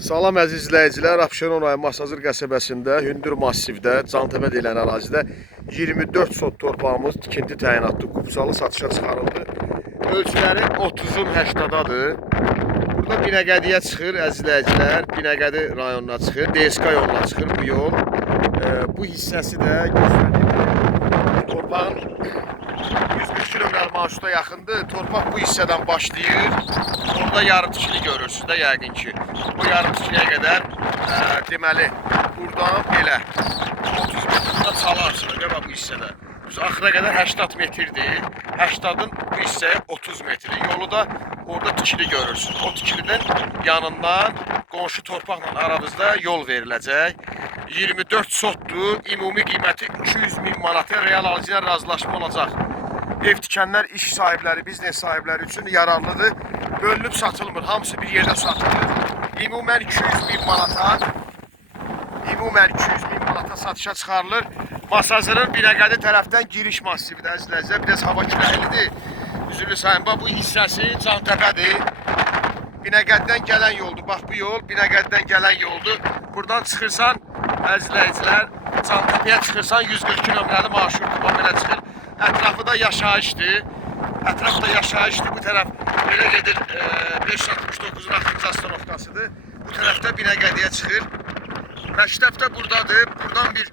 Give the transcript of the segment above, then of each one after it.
Salam əziz izləyicilər, Abşeron rayonu Masazır qəsəbəsində, Hündür massivdə, Cantəpə deyilən ərazidə 24 sot torpağımız tikinti təyinatlı, qupsalı satışa çıxarıldı. Ölçüləri 30'un 80'dadır. Burada Binəqədiyə çıxır əziz izləyicilər, Binəqədi rayonuna çıxır, DSK yoluna çıxır bu yol. Bu hissəsi də göstərir. Torpağın 140 kilometr marşruta yaxındır. Torpaq bu hissədən başlayır. Orada yarımçılı görürsünüz də yəqin ki. Bu yarımçılıya qədər deməli buradan belə 30 metrdə çalarsınız ya bu hissədə. Biz axıra qədər 80 metrdir. 80'ın bu hissəyə 30 metri. Yolu da orada tikili görürsünüz. O tikilinin yanından qonşu torpaqla aranızda yol veriləcək. 24 sotdur. Ümumi qiyməti 200.000 manata real alıcı ilə razılaşma olacaq. Ev tikənlər, iş sahibləri, biznes sahibləri üçün yararlıdır. Bölünüb satılmır. Hamısı bir yerdə satılır. Ümumən 200.000 manata satışa çıxarılır. Masazırın Binəqədi tərəfdən giriş massividir əzizlər. Biraz hava küləklidir. Üzülü sayın, bu hissəsi Cantəpədir. Binəqədidən gələn yoldur. Bax bu yol Binəqədidən gələn yoldur. Buradan çıxırsan əzizləyicilər, Cantəpəyə çıxırsan 140 kilometrli marşrutdur. Bax belə çıxır. Ətrafı da yaşayışdır. Ətrafı da yaşayışdır. Bu tərəf belə gedir 569'un axırıncı astanovkasıdır. Bu tərəfdə Binəqədiyə çıxır. Məktəb də buradadır. Buradan bir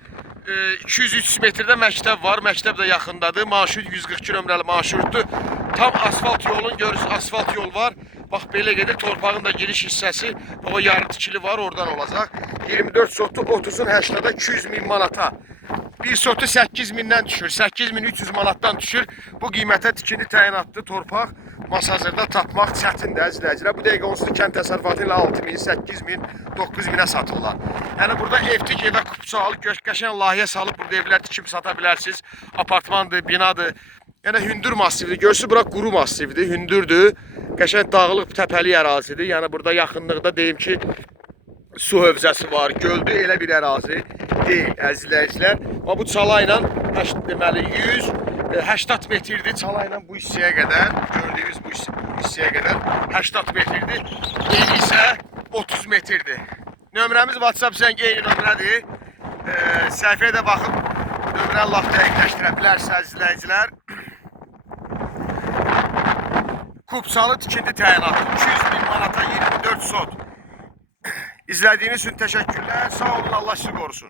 200-300 metrdə məktəb var. Məktəb də yaxındadır. Marşrut 140 kilometrli marşrutdur. Tam asfalt yolun görürsünüz. Asfalt yol var. Bax belə gedir. Torpağın da giriş hissəsi. O yarı tikili var. Oradan olacaq. 24 sotlu 30'un 80'da 200.000 manata. Bir sotu 8.000'dən düşür. 8.300 manatdan düşür. Bu qiymətə tikili təyinatlı torpaq Masazırda tapmaq çətindir əzizləyicilər. Bu dəqiqə onsuz kənd təsərrüfatı ilə 6.000, 8.000, 9.000'ə satırlar. Yəni burada evtik evə kupça alıb, qəşəng layihə salıb burada evlər tikib sata bilərsiniz. Apartmandır, binadır. Yəni hündür massivdir. Görürsünüz bura quru massivdir, hündürdür. Qəşəng dağlıq təpəli ərazidir. Yəni burada yaxınlıqda deyim ki, su hövzəsi var, göldür, elə bir ərazi deyil əzizləyicilər. Bu çalayla deməli 180 metrdir çalayla bu hissəyə qədər, gördüyünüz bu hissəyə qədər 80 metrdir. Eni isə 30 metrdir. Nömrəmiz WhatsApp zəng eyni nömrədir. Səhifəyə də baxıb nömrəni laf dəqiqləşdirə bilərsiniz əzizləyicilər. Kupsalı tikinti təyinatı 200.000 manata 24 sot. İzlədiyiniz üçün təşəkkürlər. Sağ olun, Allah sizi qorusun.